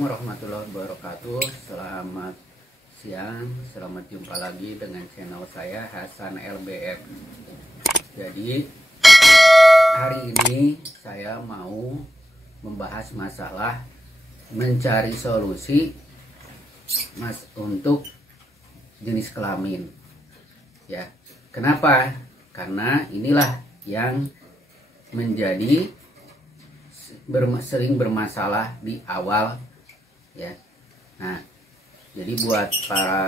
Assalamualaikum warahmatullahi wabarakatuh. Selamat siang, selamat jumpa lagi dengan channel saya Hasan LBM. Jadi hari ini saya mau membahas masalah mencari solusi untuk jenis kelamin. Ya, kenapa? Karena inilah yang menjadi sering bermasalah di awal, ya. Nah, jadi buat para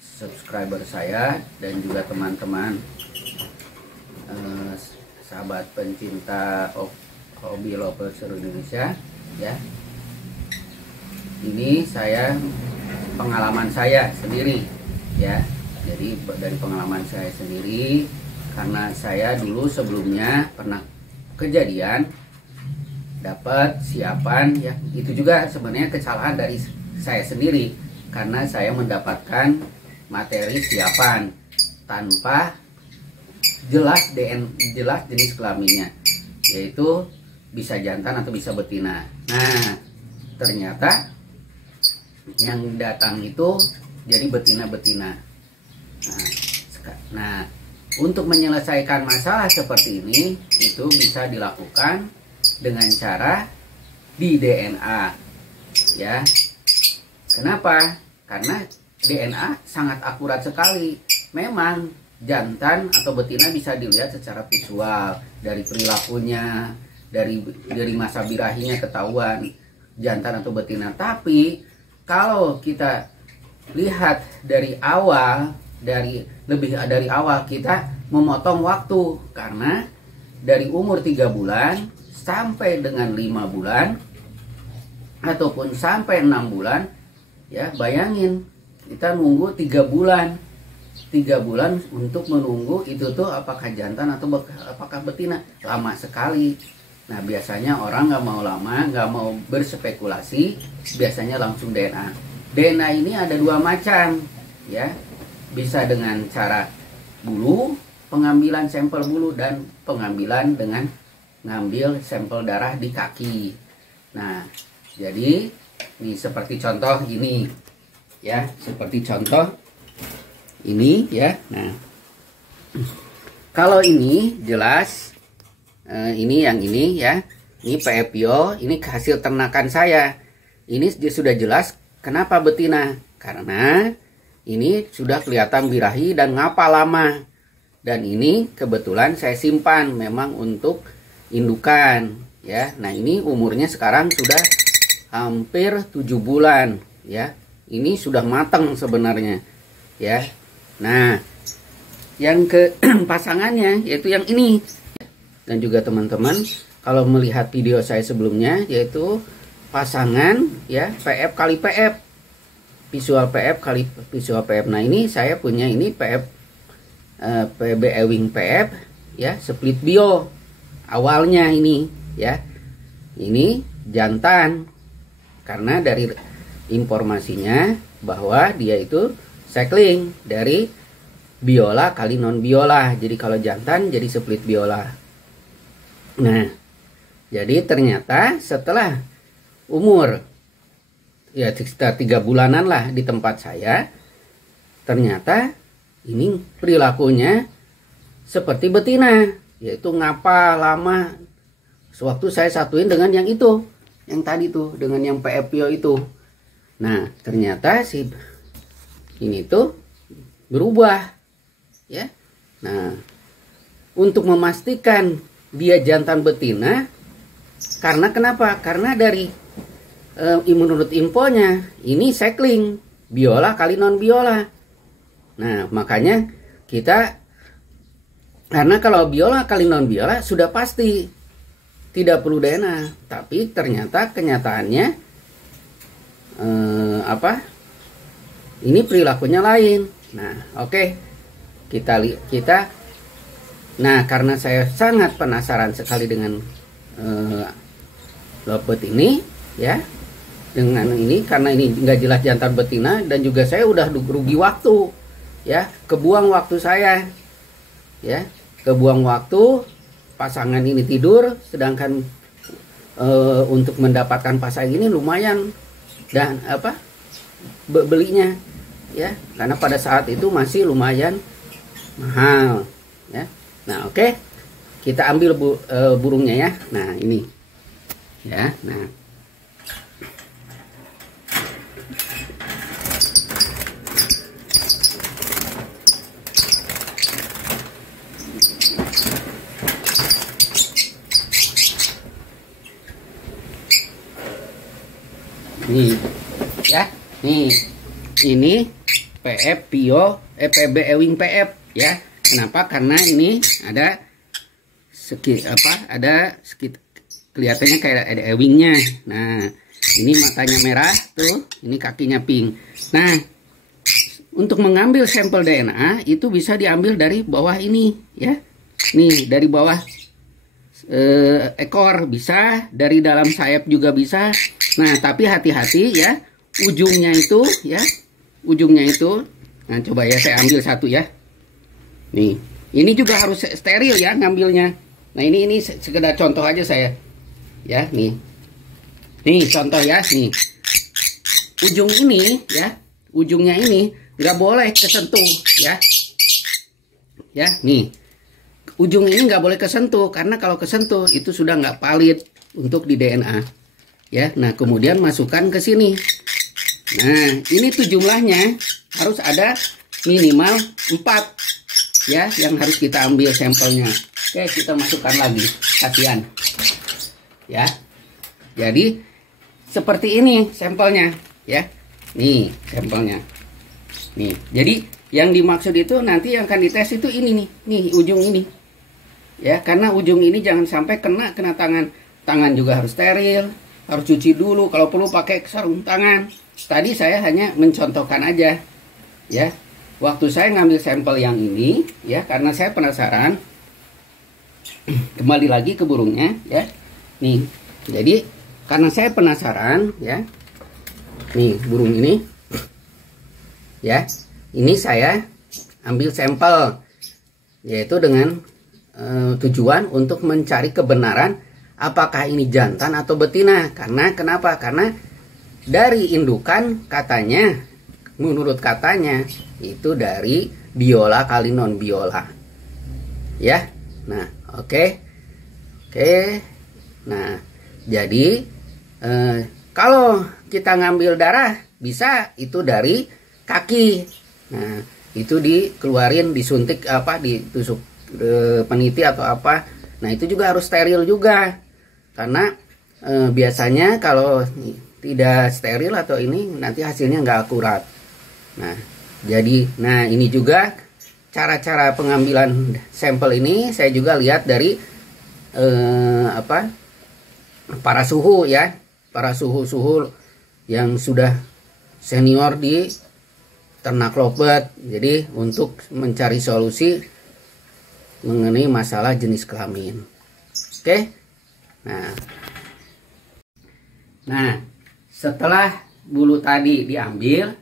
subscriber saya dan juga teman-teman sahabat pencinta hobi lover seluruh Indonesia, ya. Ini saya pengalaman saya sendiri, ya. Jadi dari pengalaman saya sendiri, karena saya dulu sebelumnya pernah kejadian dapat siapan, ya. Itu juga sebenarnya kesalahan dari saya sendiri, karena saya mendapatkan materi siapan tanpa jelas jenis kelaminnya, yaitu bisa jantan atau bisa betina. Nah, ternyata yang datang itu jadi betina-betina. Nah, untuk menyelesaikan masalah seperti ini itu bisa dilakukan dengan cara di DNA, ya. Kenapa? Karena DNA sangat akurat sekali. Memang jantan atau betina bisa dilihat secara visual, dari perilakunya, dari masa birahinya ketahuan jantan atau betina. Tapi kalau kita lihat dari awal, lebih dari awal, kita memotong waktu, karena dari umur 3 bulan sampai dengan 5 bulan ataupun sampai 6 bulan, ya, bayangin kita nunggu 3 bulan untuk menunggu itu tuh apakah jantan atau apakah betina. Lama sekali. Nah, biasanya orang nggak mau lama, nggak mau berspekulasi, biasanya langsung DNA. DNA ini ada 2 macam, ya. Bisa dengan cara bulu, pengambilan sampel bulu, dan pengambilan dengan ngambil sampel darah di kaki. Nah, jadi ini seperti contoh ini, ya, seperti contoh ini, ya. Nah, kalau ini jelas, ini yang ini, ya, ini PFPO, ini hasil ternakan saya. Ini sudah jelas kenapa betina, karena ini sudah kelihatan birahi dan ngapa lama. Dan ini kebetulan saya simpan memang untuk indukan, ya. Nah, ini umurnya sekarang sudah hampir 7 bulan, ya. Ini sudah matang sebenarnya, ya. Nah, yang ke pasangannya yaitu yang ini. Dan juga teman-teman kalau melihat video saya sebelumnya, yaitu pasangan, ya, PF kali PF, visual PF kali visual PF. Nah, ini saya punya ini PF PB Ewing PF, ya, split bio awalnya ini, ya. Ini jantan, karena dari informasinya bahwa dia itu cycling dari biola kali non biola. Jadi kalau jantan jadi split biola. Nah, jadi ternyata setelah umur, ya, sekitar 3 bulanan lah di tempat saya, ternyata ini perilakunya seperti betina, yaitu ngapa lama. Sewaktu saya satuin dengan yang itu, yang tadi tuh, dengan yang PFPO itu. Nah, ternyata si ini tuh berubah, ya. Nah, untuk memastikan dia jantan betina, karena kenapa? Karena dari menurut infonya ini cycling biola kali non biola. Nah, makanya kita, karena kalau biola kali non biola sudah pasti tidak perlu DNA, tapi ternyata kenyataannya ini perilakunya lain. Nah, oke. Nah, karena saya sangat penasaran sekali dengan lovebird ini, ya, dengan ini, karena ini nggak jelas jantan betina, dan juga saya udah rugi waktu, ya, kebuang waktu saya, ya, kebuang waktu. Pasangan ini tidur, sedangkan untuk mendapatkan pasal ini lumayan dan belinya ya, karena pada saat itu masih lumayan mahal ya. Nah, oke. Kita ambil burungnya ya. Nah, ini. Ya, nah. Nih. Ya. Nih. Ini PF Pio PB Ewing PF ya. Kenapa? Karena ini ada kelihatannya kayak ada ewingnya. Nah, ini matanya merah tuh, ini kakinya pink. Nah, untuk mengambil sampel DNA itu bisa diambil dari bawah ini ya. Nih, dari bawah ekor bisa, dari dalam sayap juga bisa. Nah, tapi hati-hati ya, ujungnya itu ya, ujungnya itu. Nah, coba ya saya ambil satu ya. Nih, ini juga harus steril ya ngambilnya. Nah, ini sekedar contoh aja saya. Ya, nih. Nih contoh ya, nih. Ujung ini ya, ujungnya ini nggak boleh kesentuh ya. Ya, nih. Ujung ini nggak boleh kesentuh, karena kalau kesentuh itu sudah nggak valid untuk di DNA. Ya, nah kemudian masukkan ke sini. Nah, ini tuh jumlahnya harus ada minimal 4 ya, yang harus kita ambil sampelnya. Oke, kita masukkan lagi hatian ya. Jadi seperti ini sampelnya ya. Nih sampelnya. Nih, jadi yang dimaksud itu nanti yang akan dites itu ini nih ujung ini ya, karena ujung ini jangan sampai kena tangan. Tangan juga harus steril, harus cuci dulu, kalau perlu pakai sarung tangan. Tadi saya hanya mencontohkan aja ya. Waktu saya ngambil sampel yang ini ya, karena saya penasaran. Kembali lagi ke burungnya ya. Nih, jadi karena saya penasaran ya. Nih burung ini ya. Ini saya ambil sampel, yaitu dengan tujuan untuk mencari kebenaran apakah ini jantan atau betina. Karena kenapa? Karena dari indukan katanya, menurut katanya itu dari biola kali non biola ya. Nah, oke. Nah, jadi kalau kita ngambil darah bisa itu dari kaki. Nah, itu dikeluarin, disuntik ditusuk peniti atau apa. Nah, itu juga harus steril juga, karena biasanya kalau tidak steril atau ini nanti hasilnya nggak akurat. Nah, jadi ini juga cara-cara pengambilan sampel ini saya juga lihat dari para suhu ya, para suhu yang sudah senior di ternak lovebird. Jadi untuk mencari solusi mengenai masalah jenis kelamin. Oke. Nah, setelah bulu tadi diambil,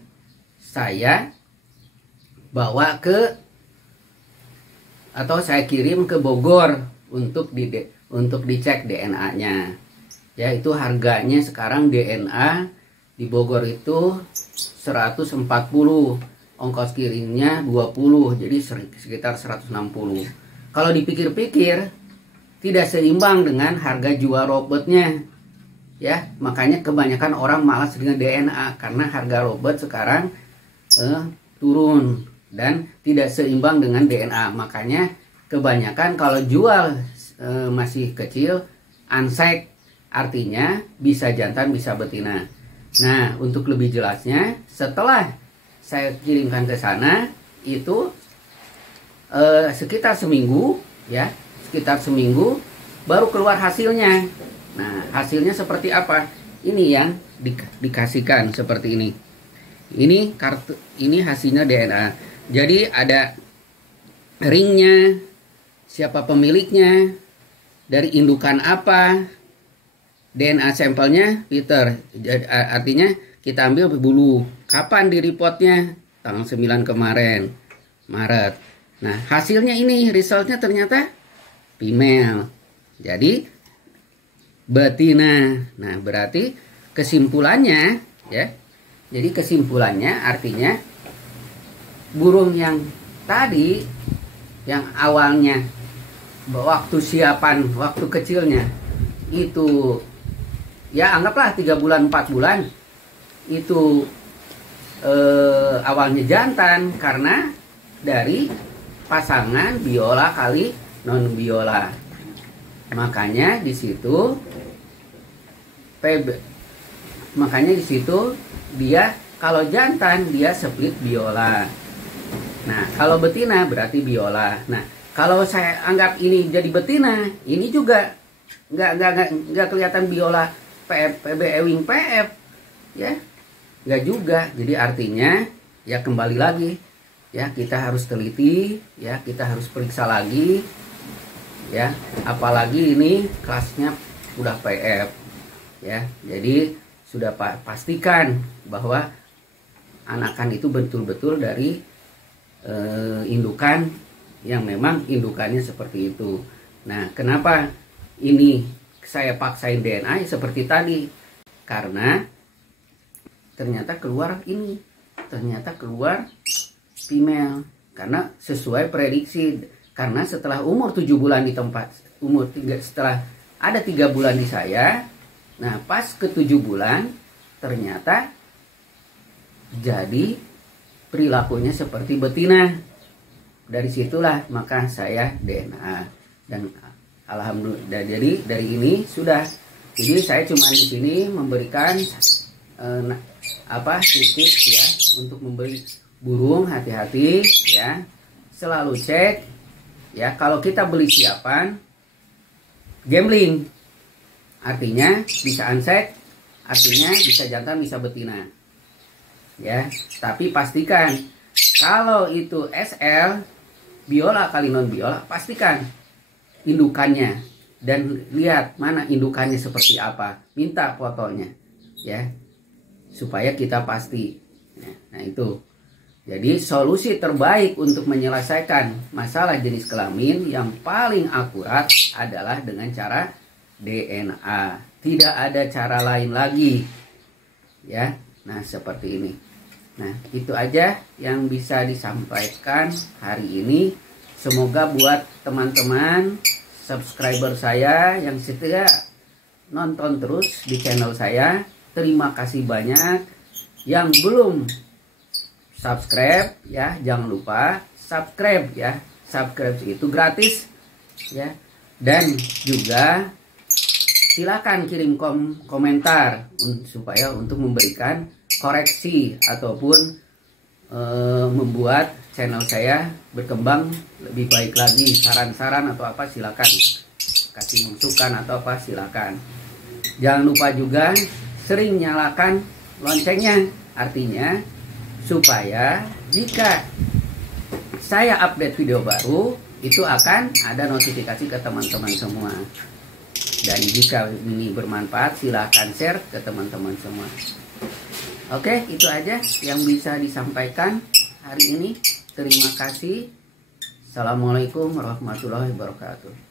saya bawa atau saya kirim ke Bogor untuk dicek DNA-nya. Ya, itu harganya sekarang DNA di Bogor itu 140, ongkos kirimnya 20, jadi sekitar 160. Kalau dipikir-pikir tidak seimbang dengan harga jual robotnya. Ya, makanya kebanyakan orang malas dengan DNA karena harga robot sekarang turun dan tidak seimbang dengan DNA. Makanya kebanyakan kalau jual masih kecil, unsex, artinya bisa jantan bisa betina. Nah, untuk lebih jelasnya, setelah saya kirimkan ke sana itu sekitar seminggu ya, baru keluar hasilnya. Nah, hasilnya seperti apa? Ini yang dikasihkan seperti ini. Ini kartu, ini hasilnya DNA. Jadi ada ringnya, siapa pemiliknya, dari indukan apa, DNA sampelnya Peter. Artinya kita ambil bulu. Kapan di reportnya? Tanggal 9 kemarin, Maret. Nah, hasilnya ini, resultnya ternyata female. Jadi betina. Nah, berarti kesimpulannya ya. Jadi kesimpulannya artinya burung yang tadi yang awalnya waktu siapan, waktu kecilnya itu ya anggaplah 3 bulan 4 bulan itu awalnya jantan karena dari pasangan biola kali non biola. Makanya di situ dia kalau jantan dia split biola. Nah, kalau betina berarti biola. Nah, kalau saya anggap ini jadi betina, ini juga nggak kelihatan biola PF, PB, Ewing PF, ya, nggak juga. Jadi artinya ya kembali lagi, ya kita harus teliti, ya kita harus periksa lagi, ya. Apalagi ini kelasnya udah PF, ya. Jadi sudah pastikan bahwa anakan itu betul-betul dari indukan yang memang indukannya seperti itu. Nah, kenapa ini saya paksain DNA seperti tadi? Karena ternyata keluar female, karena sesuai prediksi. Karena setelah umur 7 bulan di tempat, setelah ada 3 bulan di saya, nah pas ke 7 bulan ternyata jadi perilakunya seperti betina. Dari situlah maka saya DNA, dan alhamdulillah jadi dari ini sudah. Jadi saya cuma di sini memberikan tips ya untuk membeli burung. Hati-hati ya, selalu cek ya. Kalau kita beli siapan gambling, artinya bisa unset, artinya bisa jantan bisa betina ya. Tapi pastikan kalau itu SL biola kali non biola, pastikan indukannya dan lihat mana indukannya seperti apa, minta fotonya ya supaya kita pasti. Nah itu jadi solusi terbaik untuk menyelesaikan masalah jenis kelamin yang paling akurat adalah dengan cara DNA. Tidak ada cara lain lagi ya. Nah seperti ini. Nah itu aja yang bisa disampaikan hari ini. Semoga buat teman-teman subscriber saya yang setia nonton terus di channel saya, terima kasih banyak. Yang belum subscribe ya, jangan lupa subscribe ya. Subscribe itu gratis ya. Dan juga silakan kirim komentar supaya untuk memberikan koreksi ataupun membuat channel saya berkembang lebih baik lagi. Saran-saran atau apa silakan, kasih masukan atau apa silakan. Jangan lupa juga sering nyalakan loncengnya, artinya supaya jika saya update video baru itu akan ada notifikasi ke teman-teman semua. Dan jika ini bermanfaat silahkan share ke teman-teman semua. Oke, itu aja yang bisa disampaikan hari ini. Terima kasih. Assalamualaikum warahmatullahi wabarakatuh.